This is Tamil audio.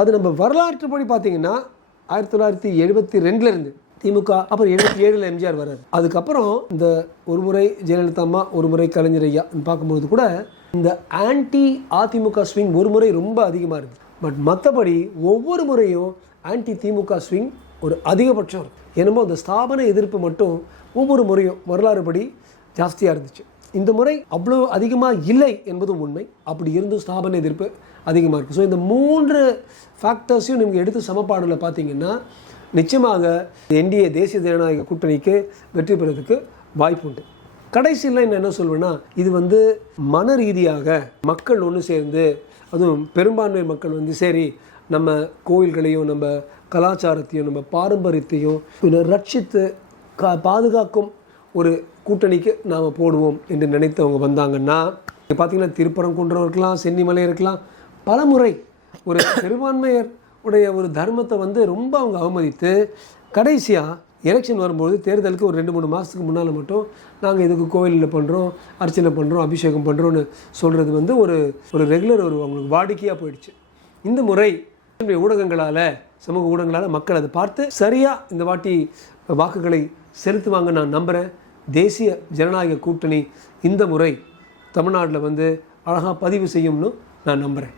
அது நம்ம வரலாற்றுப்படி பார்த்தீங்கன்னா 1972 திமுக, அப்புறம் 77 எம்ஜிஆர் வர்றாரு. அதுக்கப்புறம் இந்த ஒரு முறை ஜெயலலிதா அம்மா, ஒரு முறை கலைஞர் ஐயா பார்க்கும்போது கூட இந்த ஆன்டி அதிமுக ஸ்விங் ஒரு முறை ரொம்ப அதிகமாக இருக்குது. பட் மற்றபடி ஒவ்வொரு முறையும் ஆன்டி திமுக ஸ்விங் ஒரு அதிகபட்சம் இருக்குது. என்னமோ அந்த ஸ்தாபன எதிர்ப்பு மட்டும் ஒவ்வொரு முறையும் வரலாறுபடி ஜாஸ்தியாக இருந்துச்சு. இந்த முறை அவ்வளோ அதிகமாக இல்லை என்பதும் உண்மை. அப்படி இருந்தும் ஸ்தாபன எதிர்ப்பு அதிகமாக இருக்குது. ஸோ இந்த 3 ஃபேக்டர்ஸையும் நீங்கள் எடுத்து சமப்பாடில் பார்த்தீங்கன்னா நிச்சயமாக என்டிஏ தேசிய ஜனநாயக கூட்டணிக்கு வெற்றி பெறதுக்கு வாய்ப்பு உண்டு. கடைசியில் நான் என்ன சொல்வேன்னா, இது மன ரீதியாக மக்கள் ஒன்று சேர்ந்து, அதுவும் பெரும்பான்மை மக்கள் சரி நம்ம கோயில்களையும் நம்ம கலாச்சாரத்தையும் நம்ம பாரம்பரியத்தையும் ரட்சித்து பாதுகாக்கும் ஒரு கூட்டணிக்கு நாம் போடுவோம் என்று நினைத்தவங்க வந்தாங்கன்னா, பார்த்தீங்கன்னா திருப்பரங்குன்றம் இருக்கலாம், சென்னிமலை இருக்கலாம், பல முறை ஒரு பெரும்பான்மையர் உடைய ஒரு தர்மத்தை ரொம்ப அவங்க அவமதித்து கடைசியாக எலெக்ஷன் வரும்போது தேர்தலுக்கு ஒரு 2-3 மாதத்துக்கு முன்னால் மட்டும் நாங்கள் இதுக்கு கோவிலில் பண்ணுறோம், அர்ச்சனை பண்ணுறோம், அபிஷேகம் பண்ணுறோன்னு சொல்கிறது ஒரு ரெகுலர் அவங்களுக்கு வாடிக்கையாக போயிடுச்சு. இந்த முறை ஊடகங்களால், சமூக ஊடகங்களால் மக்கள் அதை பார்த்து சரியாக இந்த வாட்டி வாக்குகளை செலுத்துவாங்க நான் நம்புகிறேன். தேசிய ஜனநாயக கூட்டணி இந்த முறை தமிழ்நாட்டில் அழகாக பதிவு செய்யும்னு நான் நம்புகிறேன்.